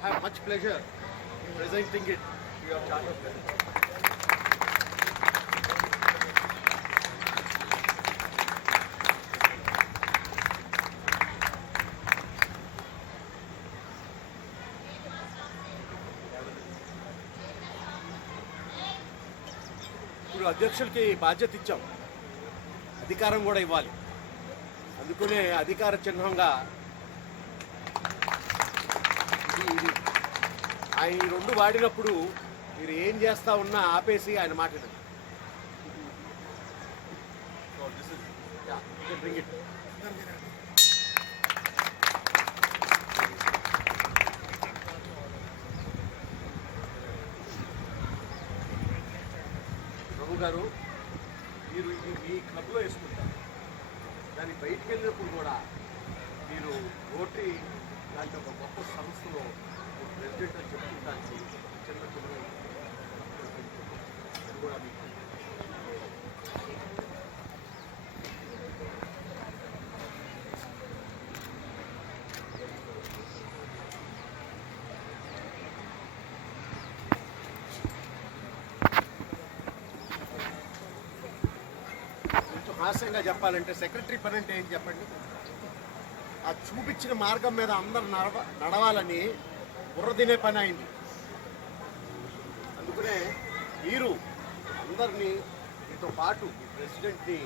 have much pleasure in presenting it to your charter parents. ఇప్పుడు అధ్యక్షులకి బాధ్యత ఇచ్చాం అధికారం కూడా ఇవ్వాలి అందుకనే అధికార చిహ్నంగా ఆయన ఈ రెండు వాడినప్పుడు మీరు ఏం చేస్తా ఉన్నా ఆపేసి ఆయన మాట్లాడండి it. ప్రభు గారు మీరు ఇది మీ క్లబ్లో వేసుకుంటారు దాన్ని బయటికి వెళ్ళినప్పుడు కూడా మీరు రోటరీ లాంటి ఒక గొప్ప సంస్థలో ప్రెసిడెంట్ చిన్న చిన్న కూడా మీకు హాస్యంగా చెప్పాలంటే సెక్రటరీ పని అంటే ఏం చెప్పండి? ఆ చూపించిన మార్గం మీద అందరు నడవ నడవాలని బుర్ర తినే పని అయింది. అందుకనే మీరు అందరినీ మీతో పాటు మీ ప్రెసిడెంట్ని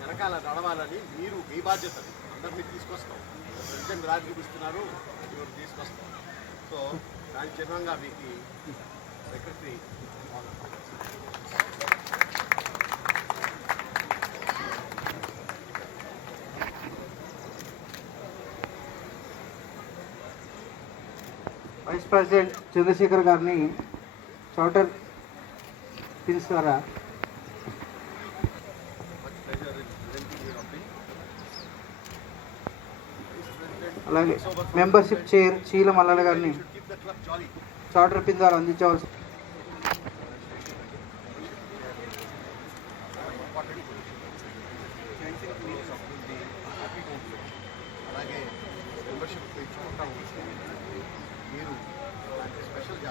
వెనకాల నడవాలని మీరు మీ బాధ్యత అందరినీ తీసుకొస్తాం. ప్రెసిడెంట్ రాజు చూపిస్తున్నారు మీరు తీసుకొస్తాం. సో దాని చిహ్నంగా మీకు సెక్రటరీ వైస్ ప్రెసిడెంట్ చంద్రశేఖర్ గారిని చౌటర్ ప్రిన్స్ ద్వారా అలాగే మెంబర్షిప్ చైర్ చీల మల్లాల గారిని చౌటర్ పిన్ ద్వారా అందించవలసి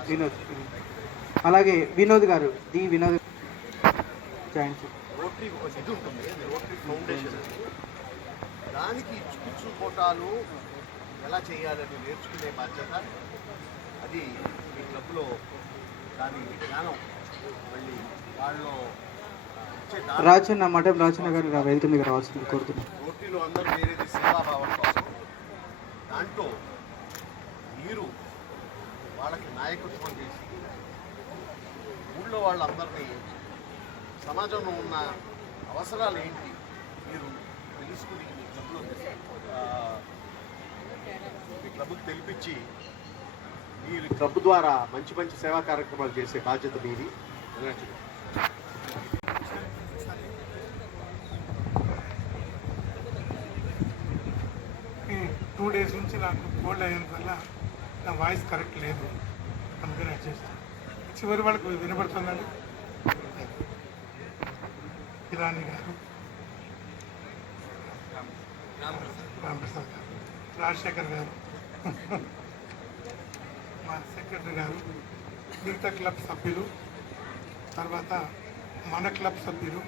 వినోద్. అలాగే వినోద్ గారు ది వినోద్ జాయింట్ రోటరీ ఒక ఇది ఉంటుంది అది రోటరీ ఫౌండేషన్ అని. దానికి ఇచ్చు కోటాలు ఎలా చేయాలని నేర్చుకునే బాధ్యత అది మీ క్లబ్లో దాని జ్ఞానం. మళ్ళీ వాళ్ళు రాచన్న మఠం రాచన్న గారు మీద రావాల్సింది కోరుతున్నాను. రోటీలో అందరూ వేరేది సేవాభావం సమాజంలో ఉన్న అవసరాలు ఏంటి? మీరు తెలుసుకుని మీ క్లబ్లో మీ క్లబ్కి తెలిపించి మీరు క్లబ్ ద్వారా మంచి మంచి సేవా కార్యక్రమాలు చేసే బాధ్యత మీది. టూ డేస్ నుంచి నాకు కోల్డ్ అయిన వల్ల నా వాయిస్ కరెక్ట్ లేదు. అందుకని చేస్తాను చివరి వాళ్ళకు వినపడుతుందండి రాణి గారు. రామప్రసాద్ గారు. రాజశేఖర్ గారు. మా సెక్రటరీ గారు. మిగతా క్లబ్ సభ్యులు. తర్వాత మన క్లబ్ సభ్యులు.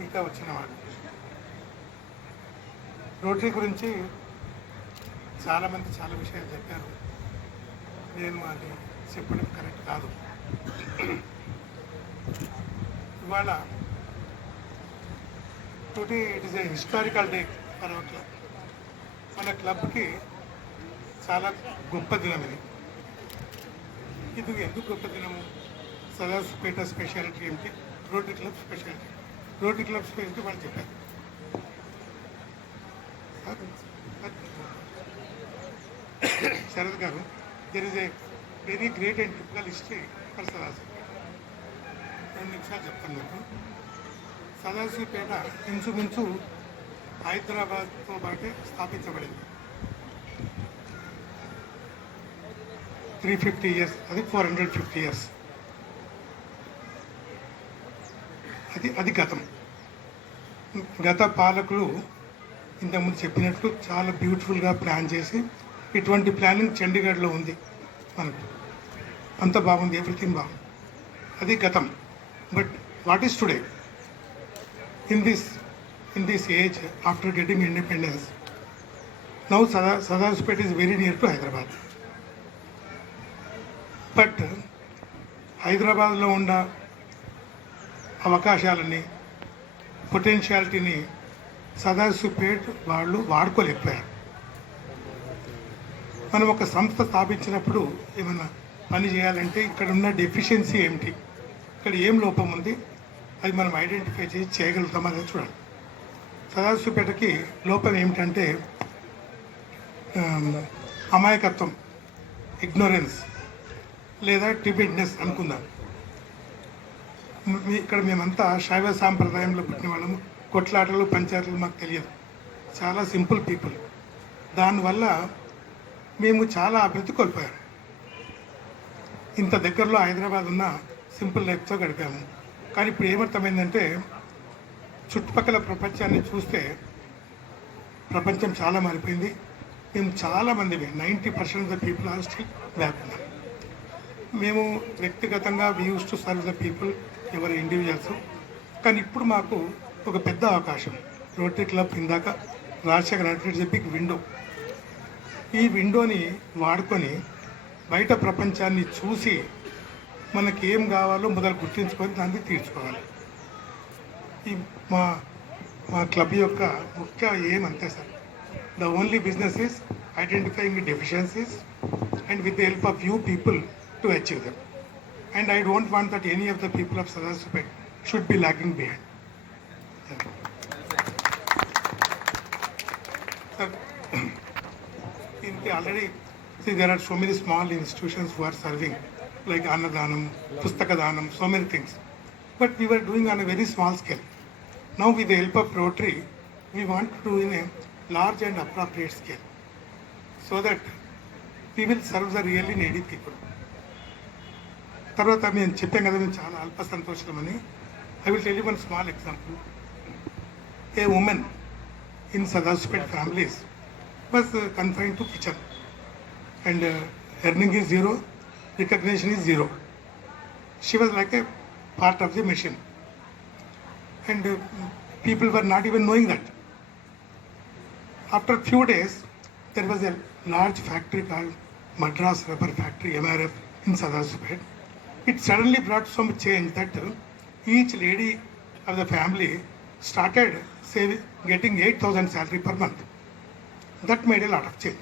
ఇంకా వచ్చిన వాళ్ళు. రోటరీ గురించి చాలామంది చాలా విషయాలు చెప్పారు. నేను అది చెప్పడం కరెక్ట్ కాదు. ఇవాళ today it is a historical day for our club మన క్లబ్కి చాలా గొప్ప దినం ఇది. ఇది ఎందుకు గొప్ప దినము? సదాసుపేట స్పెషాలిటీ ఏమిటి? Rotary club speciality rotary club speciality వాళ్ళు చెప్పారు. Sharat garu there is a very great and typical history for Sadashivpet రెండు నిమిషాలు చెప్తాను మీకు. సదాశివపేట ఇంచుమించు హైదరాబాద్తో పాటే స్థాపించబడింది. త్రీ ఫిఫ్టీ ఇయర్స్ అది ఫోర్ హండ్రెడ్ ఫిఫ్టీ ఇయర్స్. అది అది గతం. గత పాలకులు ఇంతకుముందు చెప్పినట్లు చాలా బ్యూటిఫుల్గా ప్లాన్ చేసి ఇటువంటి ప్లానింగ్ చండీగఢ్లో ఉంది మనకు. అంత బాగుంది ఎవ్రీథింగ్ బాగుంది. అది గతం. But what is today? In this in this age after getting independence now Sada Sadaspet is very near to Hyderabad but హైదరాబాద్లో ఉన్న అవకాశాలని పొటెన్షియాలిటీని సదాశివపేట్ వాళ్ళు వాడుకోలేకపోయారు. మనం ఒక సంస్థ స్థాపించినప్పుడు ఏమైనా పని చేయాలంటే ఇక్కడ ఉన్న డెఫిషియన్సీ ఏమిటి? ఇక్కడ ఏం లోపం ఉంది? అది మనం ఐడెంటిఫై చేసి చేయగలుగుతాం అనేది చూడాలి. సదాశివపేటకి లోపం ఏమిటంటే అమాయకత్వం ఇగ్నోరెన్స్ లేదా టిబిడ్నెస్ అనుకుందాం. ఇక్కడ మేమంతా శైవ సాంప్రదాయంలో పుట్టిన వాళ్ళము. కొట్లాటలు పంచాయతీలు మాకు తెలియదు. చాలా సింపుల్ పీపుల్ దానివల్ల మేము చాలా అభివృద్ధి కోల్పోయాము ఇంత దగ్గరలో హైదరాబాద్ ఉన్న సింపుల్ లైఫ్తో గడిపాము. కానీ ఇప్పుడు ఏమర్థమైందంటే చుట్టుపక్కల ప్రపంచాన్ని చూస్తే ప్రపంచం చాలా మారిపోయింది. మేము చాలామంది ninety percent of the people are still back మేము వ్యక్తిగతంగా we use to serve the people ఎవరి ఇండివిజువల్స్ కానీ ఇప్పుడు మాకు ఒక పెద్ద అవకాశం. రోటరీ క్లబ్ ఇందాక రాజశేఖర్ అడ్వకేట్స్ బిగ్ విండో. ఈ విండోని వాడుకొని బయట ప్రపంచాన్ని చూసి మనకి ఏం కావాలో మొదలు గుర్తించుకొని దాన్ని తీర్చుకోవాలి ఈ మా మా క్లబ్ యొక్క ముఖ్య ఏం అంతే sir the only business is identifying deficiencies and with the help of you people to achieve them and I don't want that any of the people of Sadasupet should be lacking behind already there are so many small institutions who are serving like Annadanam, Pustakadhanam, so many things. But we were doing on a very small scale. Now with the help of Rotary, we want to do in a large and appropriate scale. So that we will serve the really needy people. తర్వాత మేము చెప్పాం కదా మేము చాలా అల్ప సంతోషమని I will tell you one small example a women in Sadaspet families was confine to kitchen and earning is recognition is zero. She was like a part of the machine. And uh, people were not even knowing that. After a few days, there was a large factory called Madras Rubber Factory, MRF, in Sadasupet. It suddenly brought some change that uh, each lady of the family started saving, getting 8,000 salary per month. That made a lot of change.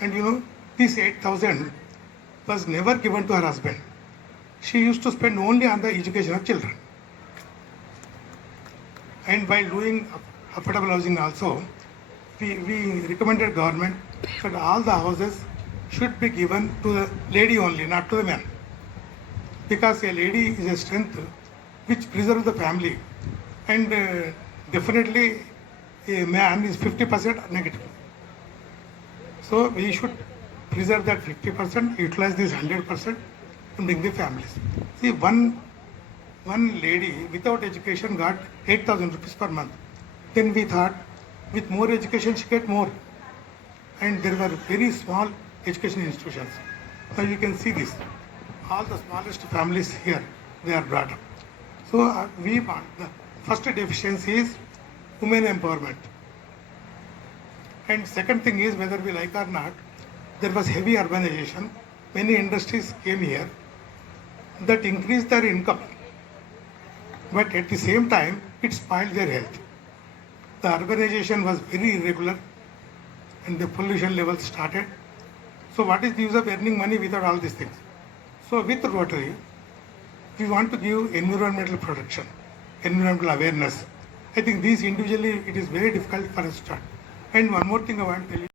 And you know, this 8,000 was never given to her husband. She used to spend only on the education of children. And while doing affordable housing also, we, we recommended government that all the houses should be given to the lady only, not to the man. Because a lady is a strength which preserves the family. And uh, definitely a man is 50% negative. So we should preserve that 50%, utilize this 100% and bring the families. See, one one lady without education got 8000 rupees per month. Then we thought with more education she get more. And there were very small education institutions. Now you can see this. All the smallest families here, they are brought up. So uh, we want, the first deficiency is women empowerment. And second thing is whether we like or not, there was heavy urbanization. Many industries came here that increased their income. But at the same time, it spoiled their health. The urbanization was very irregular and the pollution levels started. So what is the use of earning money without all these things? So with Rotary, we want to give environmental protection, environmental awareness. I think these individually, it is very difficult for us to start. And one more thing I want to tell you.